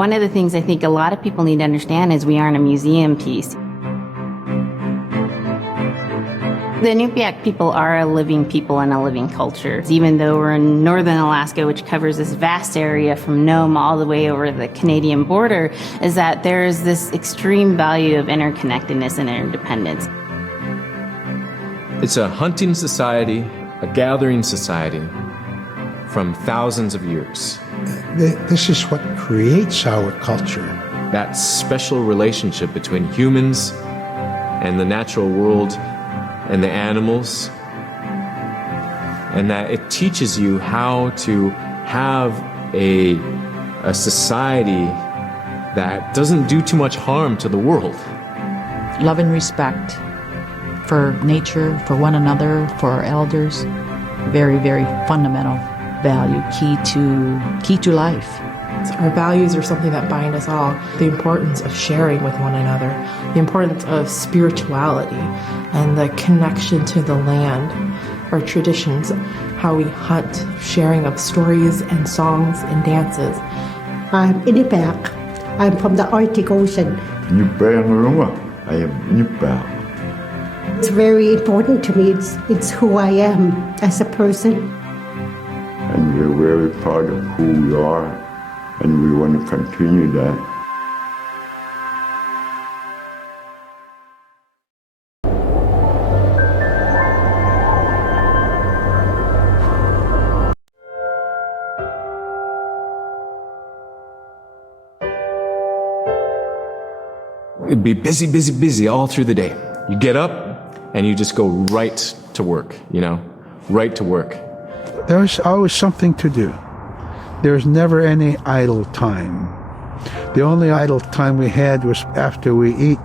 One of the things I think a lot of people need to understand is we aren't a museum piece. The Inupiaq people are a living people and a living culture. Even though we're in northern Alaska, which covers this vast area from Nome all the way over the Canadian border, is that there's this extreme value of interconnectedness and interdependence. It's a hunting society, a gathering society from thousands of years. This is what creates our culture. That special relationship between humans and the natural world and the animals, and that it teaches you how to have a society that doesn't do too much harm to the world. Love and respect for nature, for one another, for our elders. Very, very fundamental value, key to life. Our values are something that bind us all. The importance of sharing with one another, the importance of spirituality, and the connection to the land, our traditions, how we hunt, sharing of stories and songs and dances. I'm Inupiaq. I'm from the Arctic Ocean. I am Inupiaq. It's very important to me. It's who I am as a person. And we're very proud of who we are, and we want to continue that. It'd be busy, busy, busy all through the day. You get up and you just go right to work, right to work. There's always something to do. There's never any idle time. The only idle time we had was after we eat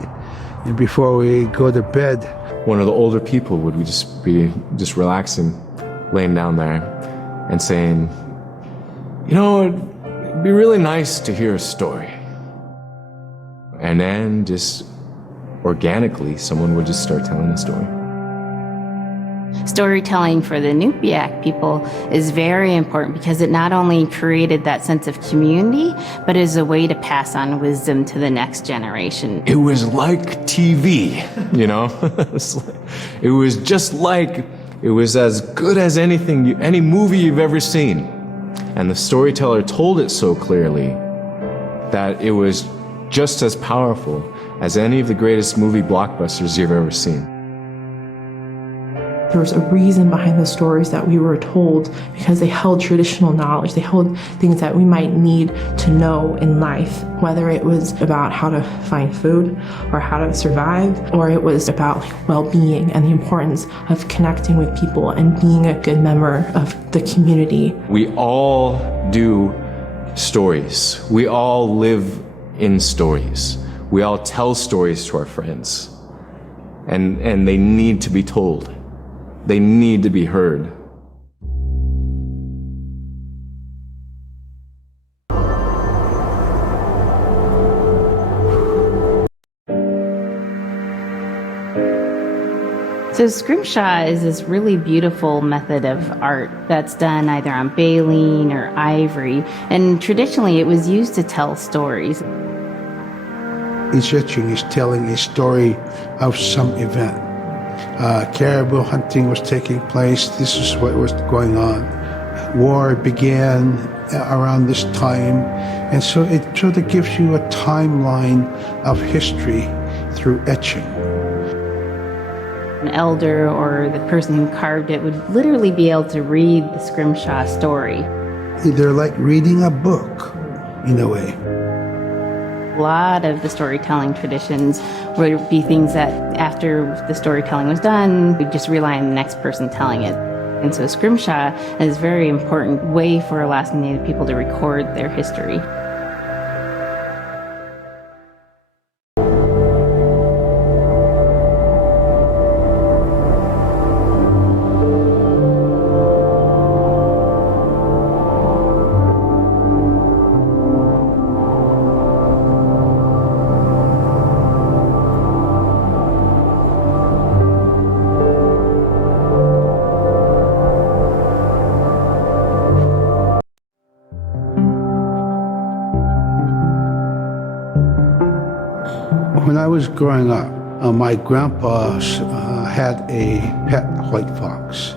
and before we go to bed. One of the older people would be relaxing, laying down there and saying, it'd be really nice to hear a story. And then just organically, someone would just start telling a story. Storytelling for the Inupiaq people is very important because it not only created that sense of community, but is a way to pass on wisdom to the next generation. It was like TV, It was just like, it was as good as any movie you've ever seen. And the storyteller told it so clearly that it was just as powerful as any of the greatest movie blockbusters you've ever seen. There was a reason behind the stories that we were told because they held traditional knowledge. They held things that we might need to know in life, whether it was about how to find food or how to survive, or it was about well-being and the importance of connecting with people and being a good member of the community. We all do stories. We all live in stories. We all tell stories to our friends. And they need to be told. They need to be heard. So scrimshaw is this really beautiful method of art that's done either on baleen or ivory, and traditionally it was used to tell stories. Each etching is telling a story of some event. Caribou hunting was taking place. This is what was going on. War began around this time, and so it sort of gives you a timeline of history through etching. An elder or the person who carved it would literally be able to read the scrimshaw story. They're like reading a book, in a way. A lot of the storytelling traditions would be things that after the storytelling was done, we'd just rely on the next person telling it. And so scrimshaw is a very important way for Alaskan Native people to record their history. When I was growing up, my grandpa had a pet white fox.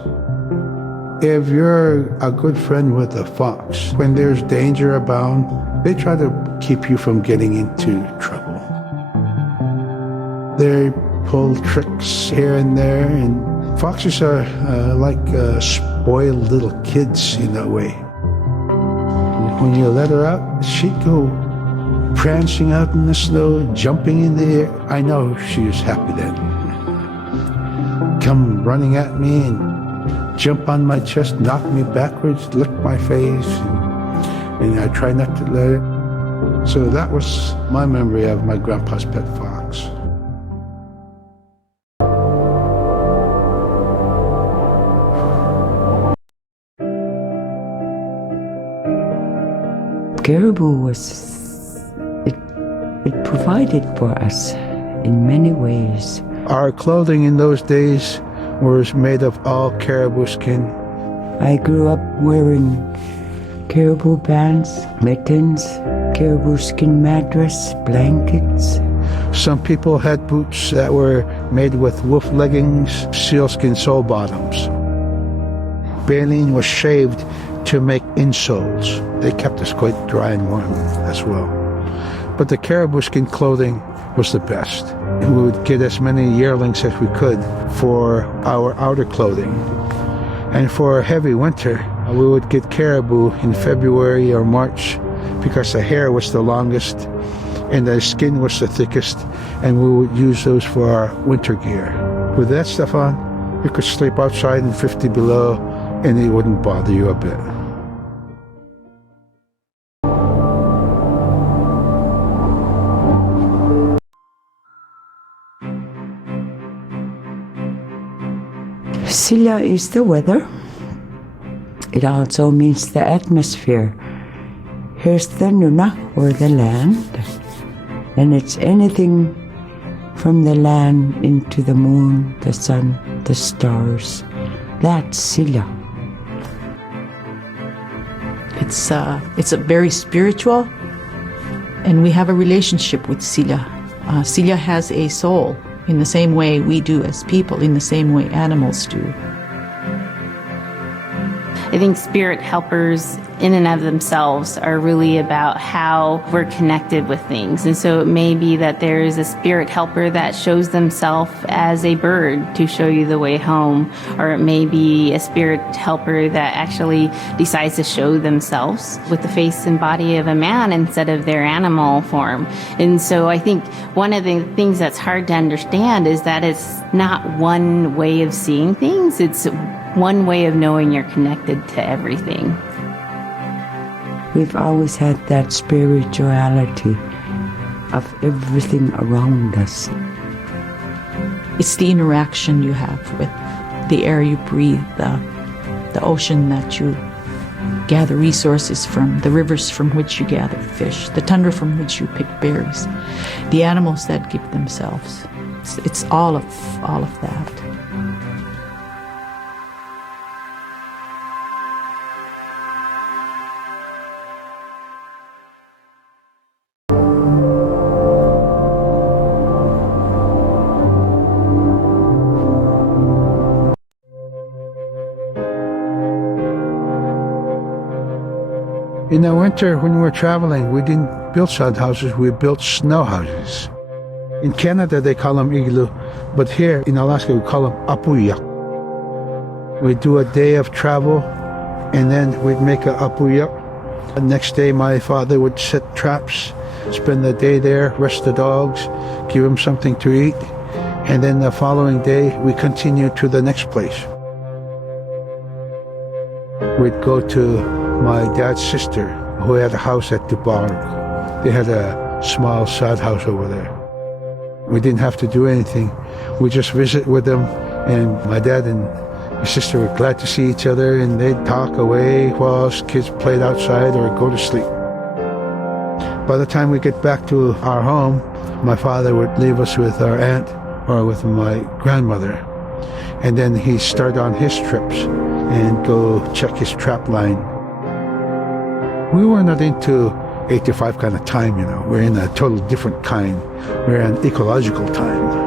If you're a good friend with a fox, when there's danger abound, they try to keep you from getting into trouble. They pull tricks here and there, and foxes are like spoiled little kids in a way. When you let her out, she'd go prancing out in the snow, jumping in the air. I know she was happy then. Come running at me and jump on my chest, knock me backwards, lick my face, and I try not to let it. So that was my memory of my grandpa's pet fox. Caribou it provided for us in many ways. Our clothing in those days was made of all caribou skin. I grew up wearing caribou pants, mittens, caribou skin mattress, blankets. Some people had boots that were made with wolf leggings, sealskin sole bottoms. Baleen was shaved to make insoles. They kept us quite dry and warm as well. But the caribou skin clothing was the best. We would get as many yearlings as we could for our outer clothing. And for a heavy winter, we would get caribou in February or March because the hair was the longest and the skin was the thickest, and we would use those for our winter gear. With that stuff on, you could sleep outside in 50 below and it wouldn't bother you a bit. Silla is the weather. It also means the atmosphere. Here's the nuna, or the land. And it's anything from the land into the moon, the sun, the stars. That's Silla. It's a very spiritual, and we have a relationship with Silla. Silla has a soul in the same way we do as people, in the same way animals do. I think spirit helpers in and of themselves are really about how we're connected with things. And so it may be that there is a spirit helper that shows themselves as a bird to show you the way home, or it may be a spirit helper that actually decides to show themselves with the face and body of a man instead of their animal form. And so I think one of the things that's hard to understand is that it's not one way of seeing things, it's one way of knowing you're connected to everything. We've always had that spirituality of everything around us. It's the interaction you have with the air you breathe, the ocean that you gather resources from, the rivers from which you gather fish, the tundra from which you pick berries, the animals that give themselves. It's all of that. In the winter, when we were traveling, we didn't build sod houses, we built snow houses. In Canada, they call them igloo, but here in Alaska, we call them apuyak. We'd do a day of travel, and then we'd make a apuyak. The next day, my father would set traps, spend the day there, rest the dogs, give them something to eat, and then the following day, we continued to the next place. We'd go to my dad's sister, who had a house at Dubarg. They had a small sod house over there. We didn't have to do anything. We just visit with them, and my dad and my sister were glad to see each other, and they'd talk away while us kids played outside or go to sleep. By the time we get back to our home, my father would leave us with our aunt or with my grandmother, and then he'd start on his trips and go check his trap line. We were not into 8 to 5 kind of time, you know. We're in a total different kind. We're in ecological time.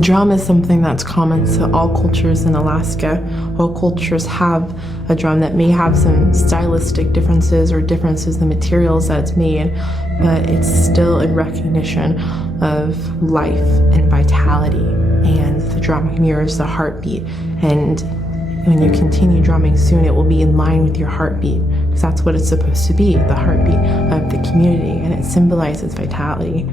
Drum is something that's common to all cultures in Alaska. All cultures have a drum that may have some stylistic differences or differences in the materials that it's made, but it's still in recognition of life and vitality. And the drum mirrors the heartbeat. And when you continue drumming soon, it will be in line with your heartbeat, because that's what it's supposed to be, the heartbeat of the community, and it symbolizes vitality.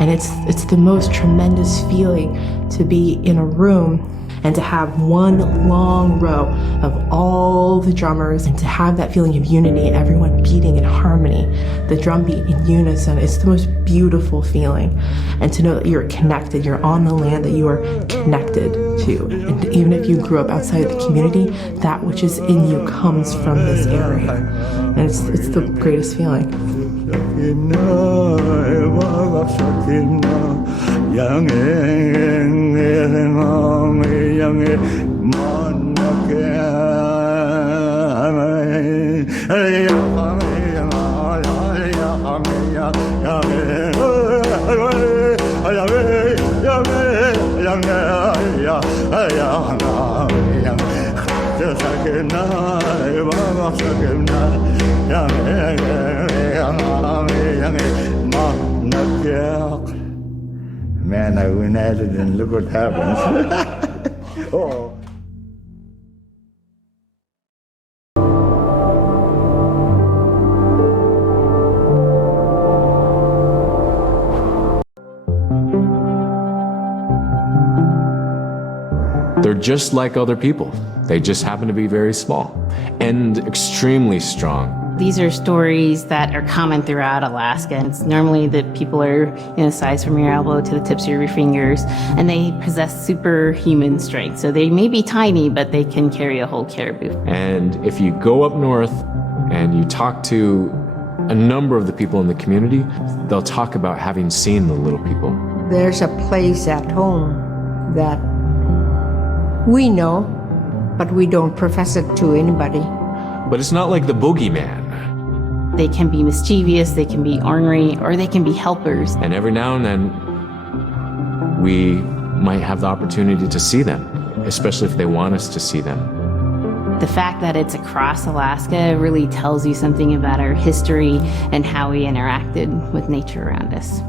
And it's the most tremendous feeling to be in a room and to have one long row of all the drummers and to have that feeling of unity and everyone beating in harmony, the drum beat in unison. It's the most beautiful feeling. And to know that you're connected, you're on the land that you are connected to. And even if you grew up outside of the community, that which is in you comes from this area. And it's the greatest feeling. Man, I went at it and look what happens. Oh. They're just like other people. They just happen to be very small and extremely strong. These are stories that are common throughout Alaska. It's normally that people are in a size from your elbow to the tips of your fingers, and they possess superhuman strength. So they may be tiny, but they can carry a whole caribou. And if you go up north and you talk to a number of the people in the community, they'll talk about having seen the little people. There's a place at home that we know, but we don't profess it to anybody. But it's not like the boogeyman. They can be mischievous, they can be ornery, or they can be helpers. And every now and then, we might have the opportunity to see them, especially if they want us to see them. The fact that it's across Alaska really tells you something about our history and how we interacted with nature around us.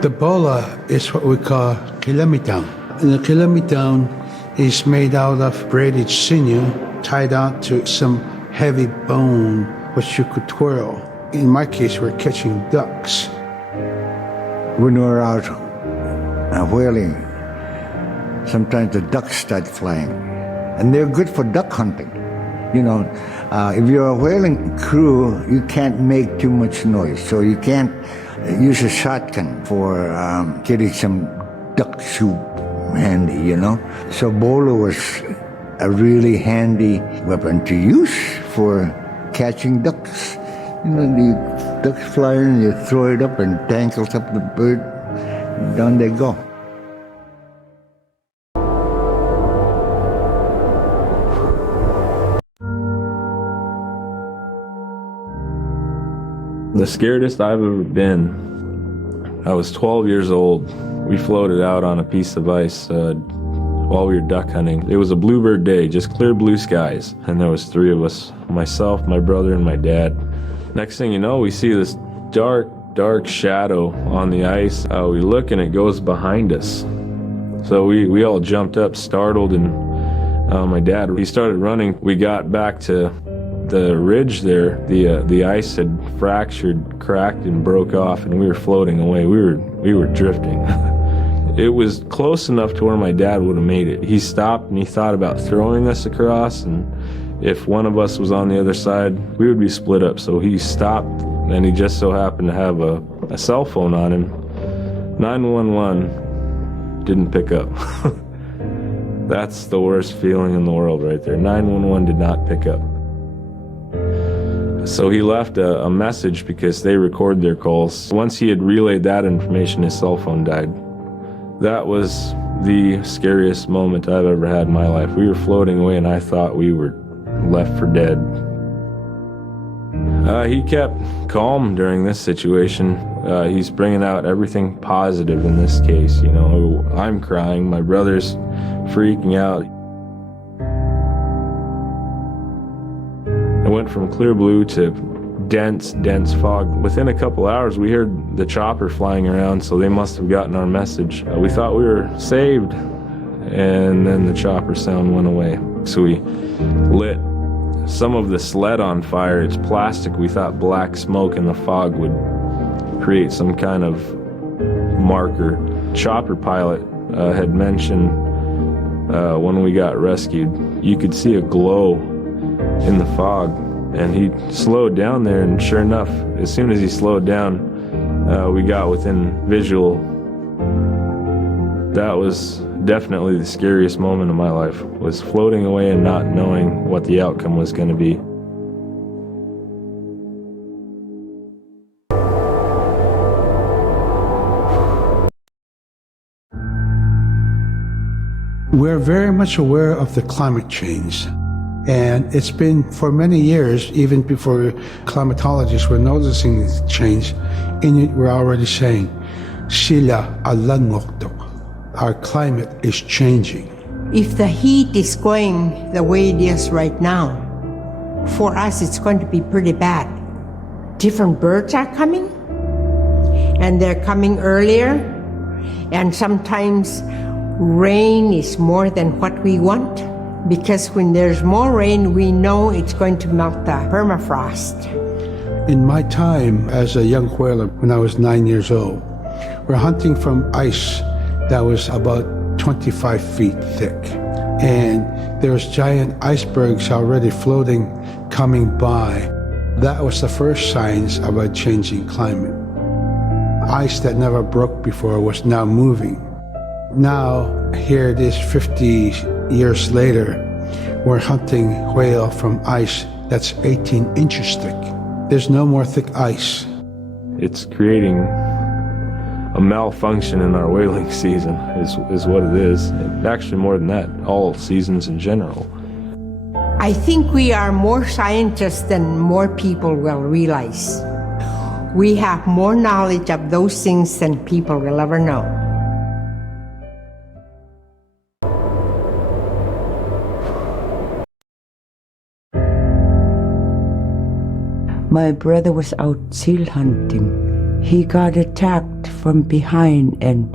The bola is what we call kilamitan. And the kilamitan is made out of braided sinew tied out to some heavy bone which you could twirl. In my case, we're catching ducks. When we're out whaling, sometimes the ducks start flying. And they're good for duck hunting. You know, if you're a whaling crew, you can't make too much noise, so you can't use a shotgun for getting some duck soup handy, you know. So bola was a really handy weapon to use for catching ducks. You know, the ducks fly in, you throw it up and tangles up the bird, and down they go. The scaredest I've ever been, I was 12 years old. We floated out on a piece of ice while we were duck hunting. It was a bluebird day, just clear blue skies. And there was 3 of us, myself, my brother, and my dad. Next thing you know, we see this dark shadow on the ice. We look and it goes behind us. So we all jumped up, startled, and my dad, he started running. We got back to the ridge there. The ice had fractured, cracked, and broke off, and we were floating away. We were drifting. It was close enough to where my dad would have made it. He stopped and he thought about throwing us across, and if one of us was on the other side, we would be split up. So he stopped, and he just so happened to have a a cell phone on him. 911 didn't pick up. That's the worst feeling in the world right there. 911 did not pick up. So he left a message because they record their calls. Once he had relayed that information, his cell phone died. That was the scariest moment I've ever had in my life. We were floating away and I thought we were left for dead. He kept calm during this situation. He's bringing out everything positive in this case. You know, I'm crying, my brother's freaking out. It went from clear blue to dense fog. Within a couple hours, we heard the chopper flying around, so they must have gotten our message. We thought we were saved, and then the chopper sound went away. So we lit some of the sled on fire. It's plastic. We thought black smoke in the fog would create some kind of marker. Chopper pilot had mentioned when we got rescued, you could see a glow in the fog, and he slowed down there, and sure enough, as soon as he slowed down, we got within visual. That was definitely the scariest moment of my life, was floating away and not knowing what the outcome was going to be. We're very much aware of the climate change. And it's been for many years, even before climatologists were noticing this change, Inuit were already saying, Sila alangoktok. Our climate is changing. If the heat is going the way it is right now, for us it's going to be pretty bad. Different birds are coming, and they're coming earlier, and sometimes rain is more than what we want. Because when there's more rain, we know it's going to melt the permafrost. In my time as a young whaler, when I was 9 years old, we're hunting from ice that was about 25 feet thick. And there's giant icebergs already floating, coming by. That was the first signs of a changing climate. Ice that never broke before was now moving. Now, here it is 50 years later, we're hunting whale from ice that's 18 inches thick. There's no more thick ice. It's creating a malfunction in our whaling season, is what it is. Actually, more than that, all seasons in general. I think we are more scientists than more people will realize. We have more knowledge of those things than people will ever know. My brother was out seal hunting. He got attacked from behind and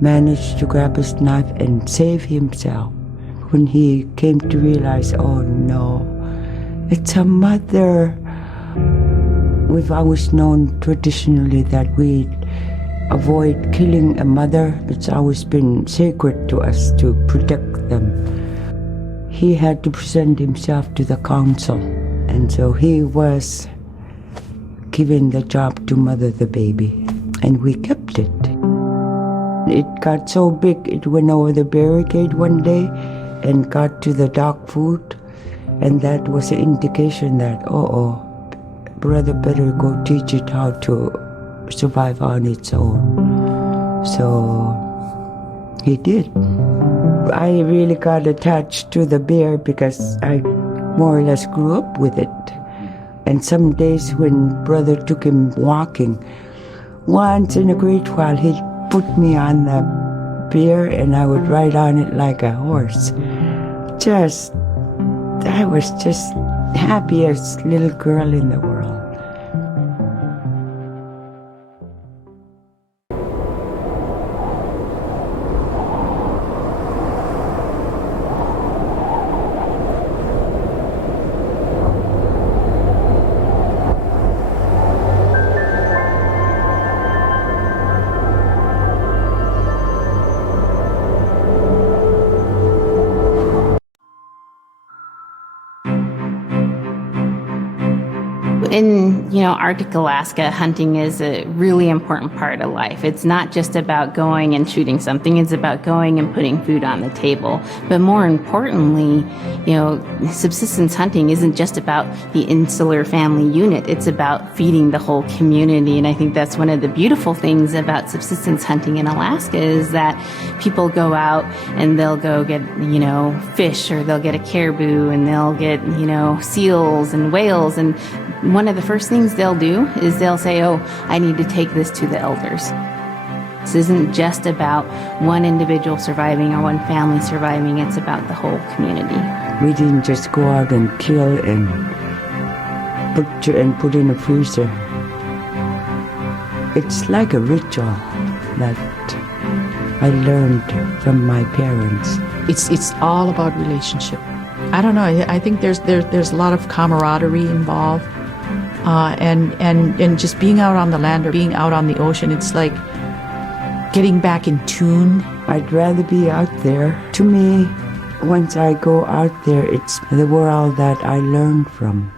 managed to grab his knife and save himself. When he came to realize, oh no, it's a mother. We've always known traditionally that we avoid killing a mother. It's always been sacred to us to protect them. He had to present himself to the council, and so he was given the job to mother the baby, and we kept it. It got so big, it went over the barricade one day and got to the dog food, and that was an indication that, brother better go teach it how to survive on its own. So he did. I really got attached to the bear because I more or less grew up with it. And some days when brother took him walking, once in a great while he'd put me on the bear and I would ride on it like a horse. I was just happiest little girl in the world. In, Arctic Alaska, hunting is a really important part of life. It's not just about going and shooting something. It's about going and putting food on the table. But more importantly, subsistence hunting isn't just about the insular family unit. It's about feeding the whole community. And I think that's one of the beautiful things about subsistence hunting in Alaska is that people go out and they'll go get, fish, or they'll get a caribou, and they'll get, seals and whales. And one of the first things they'll do is they'll say, oh, I need to take this to the elders. This isn't just about one individual surviving or one family surviving. It's about the whole community. We didn't just go out and kill and put in a freezer. It's like a ritual that I learned from my parents. It's all about relationship. I don't know. I think there's a lot of camaraderie involved, and just being out on the land or being out on the ocean. It's like getting back in tune. I'd rather be out there. To me, once I go out there, it's the world that I learn from.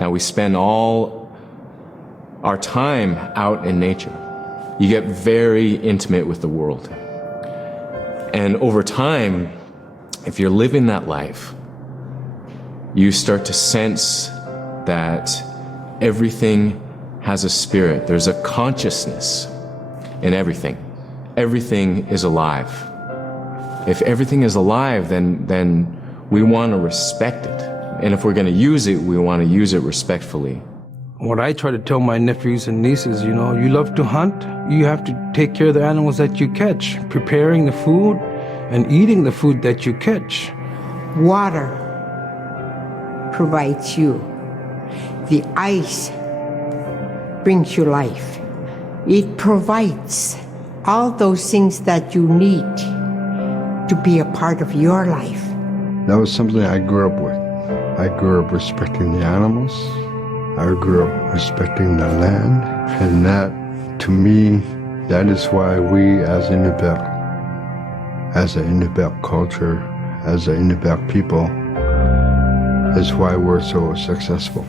Now we spend all our time out in nature. You get very intimate with the world. And over time, if you're living that life, you start to sense that everything has a spirit. There's a consciousness in everything. Everything is alive. If everything is alive, then we want to respect it. And if we're going to use it, we want to use it respectfully. What I try to tell my nephews and nieces, you love to hunt, you have to take care of the animals that you catch, preparing the food and eating the food that you catch. Water provides you. The ice brings you life. It provides all those things that you need to be a part of your life. That was something I grew up with. I grew up respecting the animals. I grew up respecting the land. And that, to me, that is why we as Inupiaq, as an Inupiaq culture, as an Inupiaq people, is why we're so successful.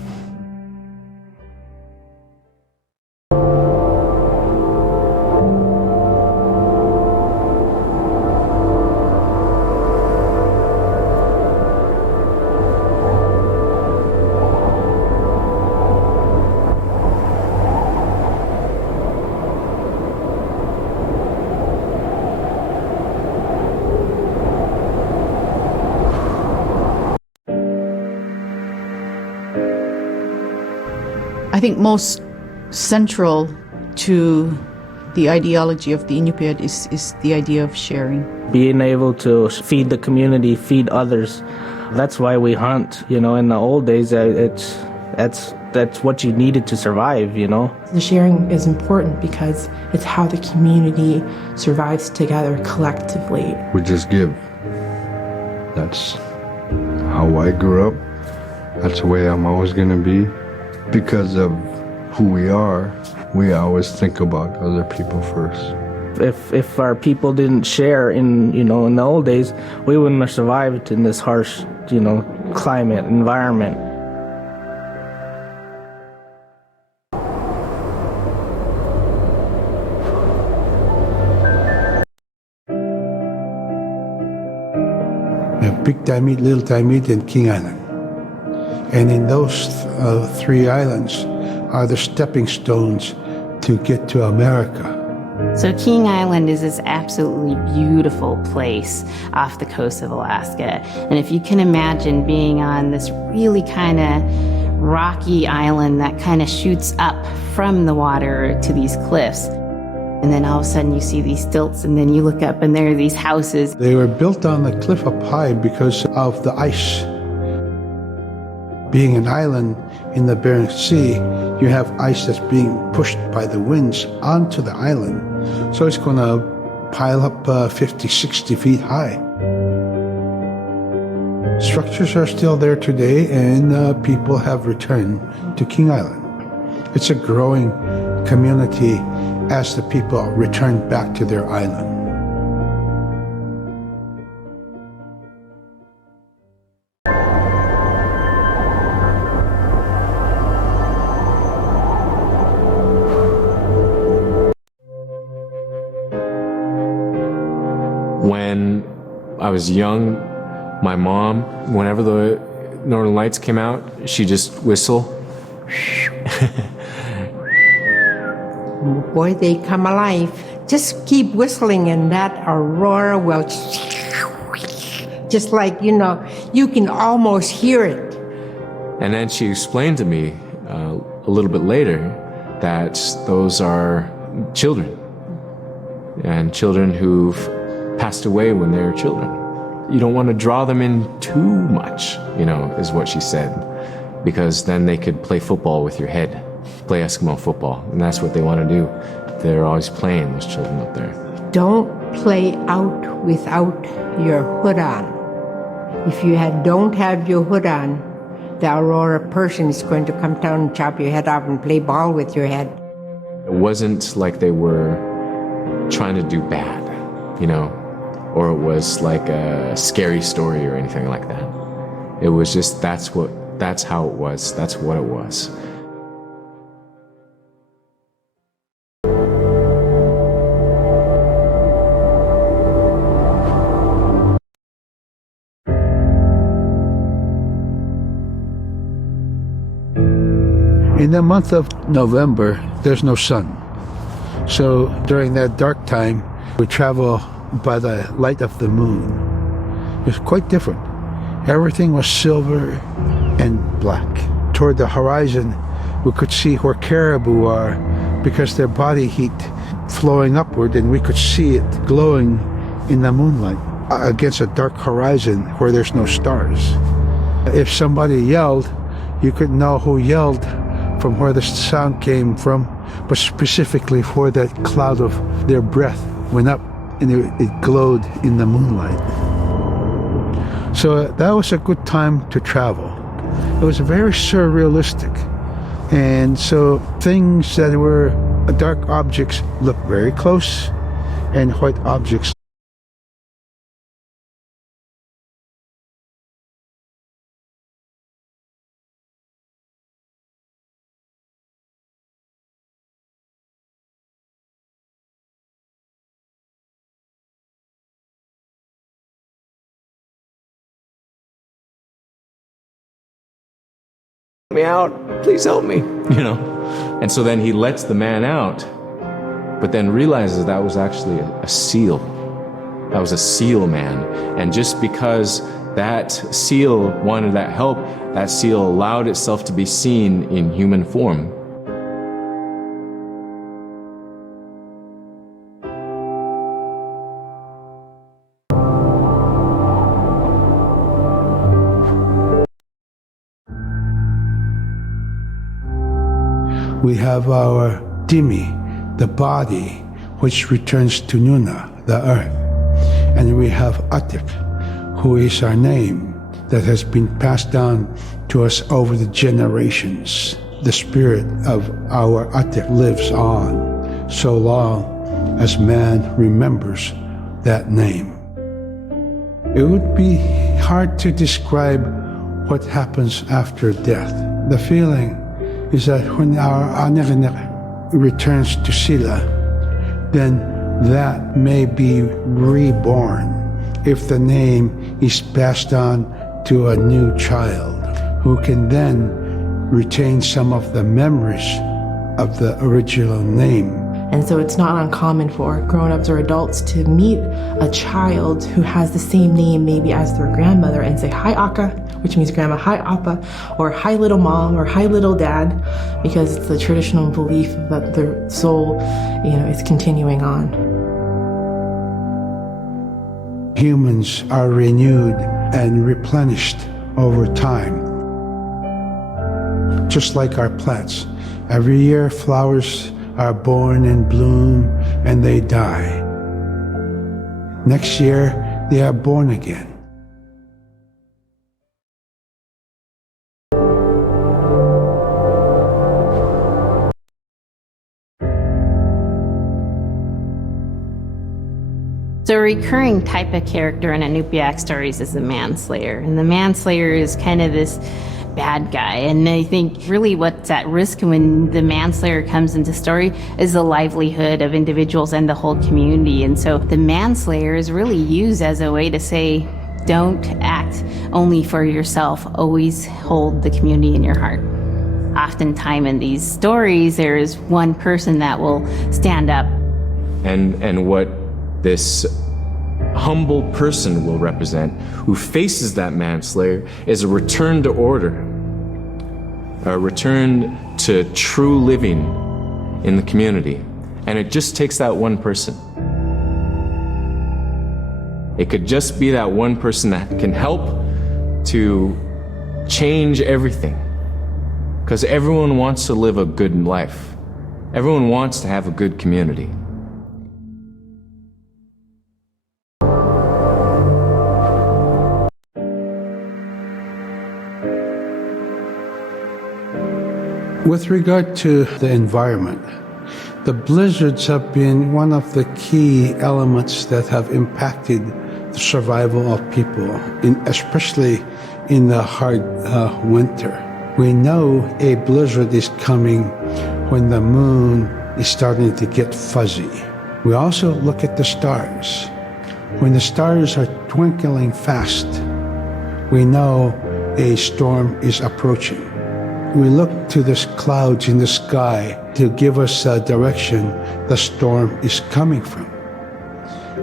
I think most central to the ideology of the Inupiat is the idea of sharing. Being able to feed the community, feed others. That's why we hunt. In the old days, that's what you needed to survive. The sharing is important because it's how the community survives together collectively. We just give. That's how I grew up. That's the way I'm always going to be. Because of who we are, we always think about other people first. If our people didn't share in the old days, we wouldn't have survived in this harsh, climate, environment. We have Big Diamit, Little Diamit, and King Island. And in those three islands are the stepping stones to get to America. So King Island is this absolutely beautiful place off the coast of Alaska. And if you can imagine being on this really kind of rocky island that kind of shoots up from the water to these cliffs, and then all of a sudden you see these stilts, and then you look up and there are these houses. They were built on the cliff up high because of the ice. Being an island in the Bering Sea, you have ice that's being pushed by the winds onto the island. So it's going to pile up 50, 60 feet high. Structures are still there today, and people have returned to King Island. It's a growing community as the people return back to their island. When I was young, my mom, whenever the Northern Lights came out, she'd just whistle. Boy, they come alive. Just keep whistling and that aurora will, just like, you can almost hear it. And then she explained to me a little bit later that those are children, and children who've passed away when they were children. You don't want to draw them in too much, is what she said, because then they could play football with your head, play Eskimo football, and that's what they want to do. They're always playing, those children up there. Don't play out without your hood on. If you don't have your hood on, the aurora person is going to come down and chop your head off and play ball with your head. It wasn't like they were trying to do bad, or it was like a scary story or anything like that. It was just, that's how it was. That's what it was. In the month of November, there's no sun. So during that dark time, we travel by the light of the moon. It's quite different. Everything was silver and black. Toward the horizon, we could see where caribou are because their body heat flowing upward, and we could see it glowing in the moonlight against a dark horizon where there's no stars. If somebody yelled, you could know who yelled from where the sound came from, but specifically where that cloud of their breath went up and it glowed in the moonlight. So that was a good time to travel. It was very surrealistic. And so things that were dark objects looked very close, and white objects me out, please help me, And so then he lets the man out, but then realizes that was actually a seal. That was a seal man. And just because that seal wanted that help, that seal allowed itself to be seen in human form. we have our Dimi, the body, which returns to Nuna, the earth. And we have Atik, who is our name that has been passed down to us over the generations. The spirit of our Atik lives on so long as man remembers that name. It would be hard to describe what happens after death. The feeling is that when our Anik returns to Sila, then that may be reborn if the name is passed on to a new child who can then retain some of the memories of the original name And so it's not uncommon for grown-ups or adults to meet a child who has the same name maybe as their grandmother and say, "Hi, Aka," which means grandma, "Hi, Appa," or "Hi, little mom," or "Hi, little dad," because it's the traditional belief that their soul, is continuing on. Humans are renewed and replenished over time. Just like our plants. Every year, flowers are born and bloom and they die. Next year, they are born again. So a recurring type of character in Inupiaq stories is the manslayer. And the manslayer is kind of this bad guy. And I think really what's at risk when the manslayer comes into story is the livelihood of individuals and the whole community. And so the manslayer is really used as a way to say, don't act only for yourself. Always hold the community in your heart. Oftentimes in these stories, there is one person that will stand up. And what this humble person will represent, who faces that manslayer, is a return to order, a return to true living in the community. And it just takes that one person. It could just be that one person that can help to change everything. Because everyone wants to live a good life. Everyone wants to have a good community. With regard to the environment, the blizzards have been one of the key elements that have impacted the survival of people, especially in the hard winter. We know a blizzard is coming when the moon is starting to get fuzzy. We also look at the stars. When the stars are twinkling fast, we know a storm is approaching. We look to the clouds in the sky to give us a direction the storm is coming from.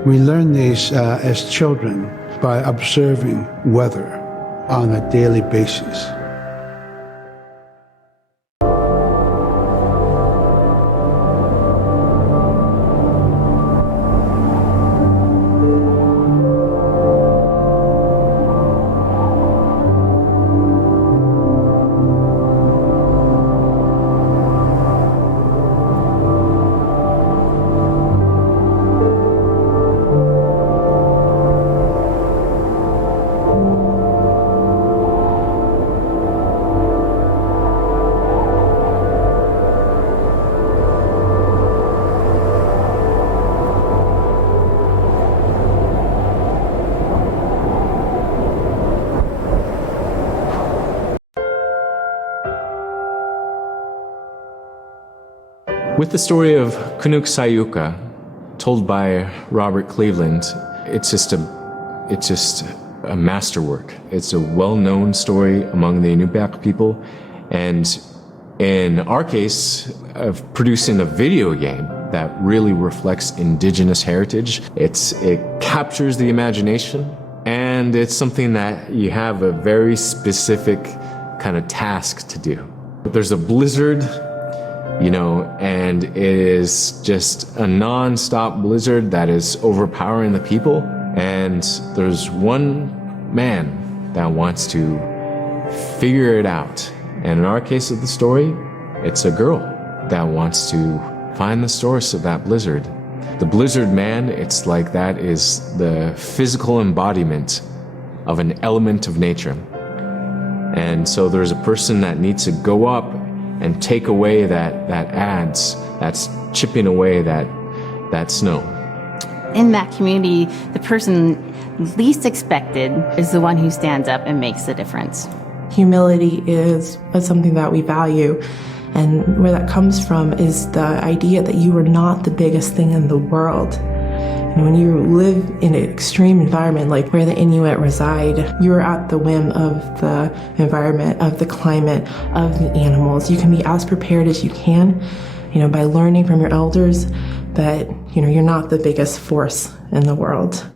We learn these as children by observing weather on a daily basis. With the story of Kunuk Sayuka, told by Robert Cleveland, it's just a masterwork. It's a well-known story among the Inupiaq people, and in our case, of producing a video game that really reflects indigenous heritage. It captures the imagination, and it's something that you have a very specific kind of task to do. There's a blizzard, and it is just a non-stop blizzard that is overpowering the people. And there's one man that wants to figure it out. And in our case of the story, it's a girl that wants to find the source of that blizzard. The blizzard man, it's like that is the physical embodiment of an element of nature. And so there's a person that needs to go up and take away that's chipping away that snow. In that community, the person least expected is the one who stands up and makes the difference. Humility is something that we value, and where that comes from is the idea that you are not the biggest thing in the world. And when you live in an extreme environment like where the Inuit reside, you are at the whim of the environment, of the climate, of the animals. You can be as prepared as you can, by learning from your elders that, you're not the biggest force in the world.